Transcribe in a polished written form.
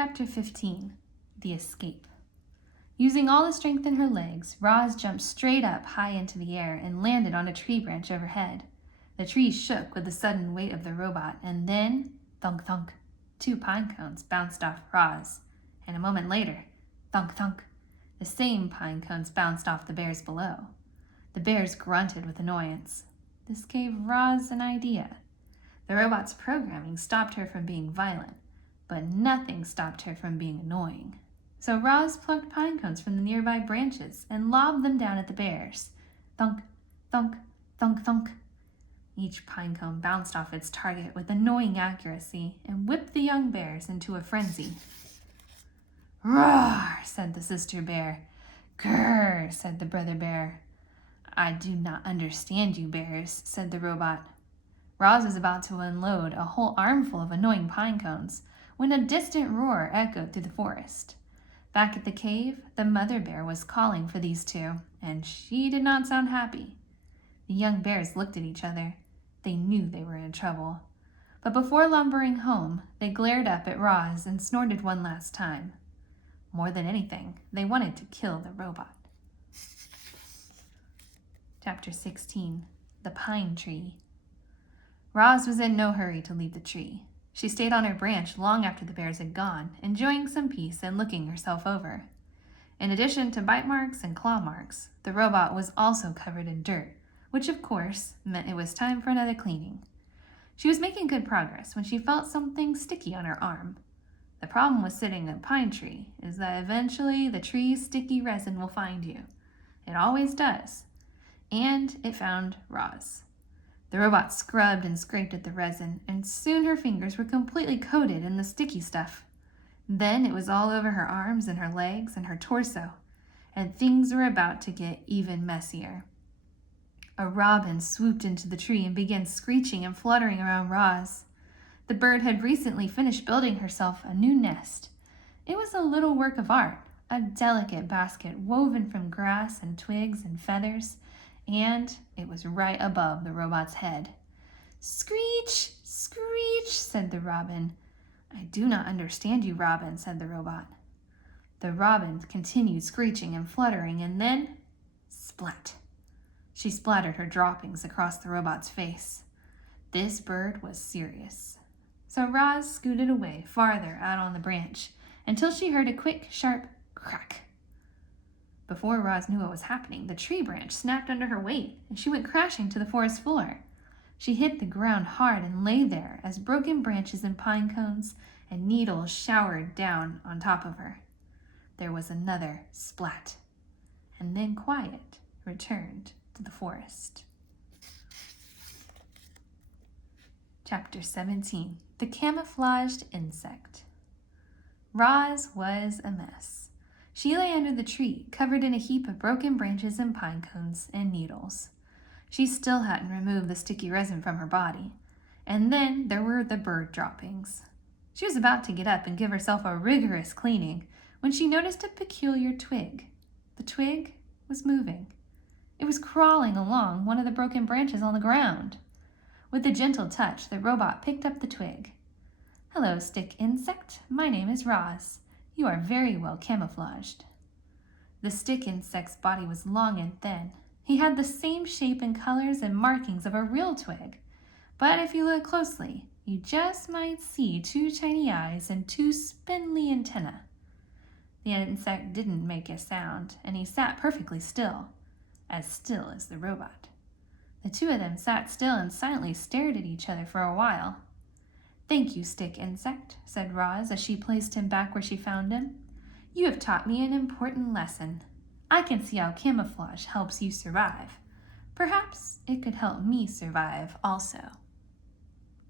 Chapter 15. The Escape. Using all the strength in her legs, Roz jumped straight up high into the air and landed on a tree branch overhead. The tree shook with the sudden weight of the robot, and then, thunk thunk, 2 pine cones bounced off Roz, and a moment later, thunk thunk, the same pine cones bounced off the bears below. The bears grunted with annoyance. This gave Roz an idea. The robot's programming stopped her from being violent, but nothing stopped her from being annoying. So Roz plucked pine cones from the nearby branches and lobbed them down at the bears. Thunk, thunk, thunk, thunk. Each pine cone bounced off its target with annoying accuracy and whipped the young bears into a frenzy. Roar, said the sister bear. Grrr, said the brother bear. I do not understand you bears, said the robot. Roz was about to unload a whole armful of annoying pine cones when a distant roar echoed through the forest. Back at the cave, the mother bear was calling for these two, and she did not sound happy. The young bears looked at each other. They knew they were in trouble. But before lumbering home, they glared up at Roz and snorted one last time. More than anything, they wanted to kill the robot. Chapter 16. The Pine Tree. Roz was in no hurry to leave the tree. She stayed on her branch long after the bears had gone, enjoying some peace and looking herself over. In addition to bite marks and claw marks, the robot was also covered in dirt, which of course meant it was time for another cleaning. She was making good progress when she felt something sticky on her arm. The problem with sitting in a pine tree is that eventually the tree's sticky resin will find you. It always does. And it found Roz. The robot scrubbed and scraped at the resin, and soon her fingers were completely coated in the sticky stuff. Then it was all over her arms and her legs and her torso, and things were about to get even messier. A robin swooped into the tree and began screeching and fluttering around Roz. The bird had recently finished building herself a new nest. It was a little work of art, a delicate basket woven from grass and twigs and feathers, and it was right above the robot's head. Screech, screech, said the robin. I do not understand you, Robin, said the robot. The robin continued screeching and fluttering, and then, splat. She splattered her droppings across the robot's face. This bird was serious. So Roz scooted away farther out on the branch until she heard a quick, sharp crack. Before Roz knew what was happening, the tree branch snapped under her weight, and she went crashing to the forest floor. She hit the ground hard and lay there as broken branches and pine cones and needles showered down on top of her. There was another splat, and then quiet returned to the forest. Chapter 17. The Camouflaged Insect. Roz was a mess. She lay under the tree, covered in a heap of broken branches and pine cones and needles. She still hadn't removed the sticky resin from her body. And then there were the bird droppings. She was about to get up and give herself a rigorous cleaning when she noticed a peculiar twig. The twig was moving. It was crawling along one of the broken branches on the ground. With a gentle touch, the robot picked up the twig. Hello, stick insect. My name is Roz. You are very well camouflaged. The stick insect's body was long and thin. He had the same shape and colors and markings of a real twig. But if you look closely, you just might see 2 tiny eyes and 2 spindly antennae. The insect didn't make a sound, and he sat perfectly still as the robot. The 2 of them sat still and silently stared at each other for a while. Thank you, stick insect, said Roz as she placed him back where she found him. You have taught me an important lesson. I can see how camouflage helps you survive. Perhaps it could help me survive also.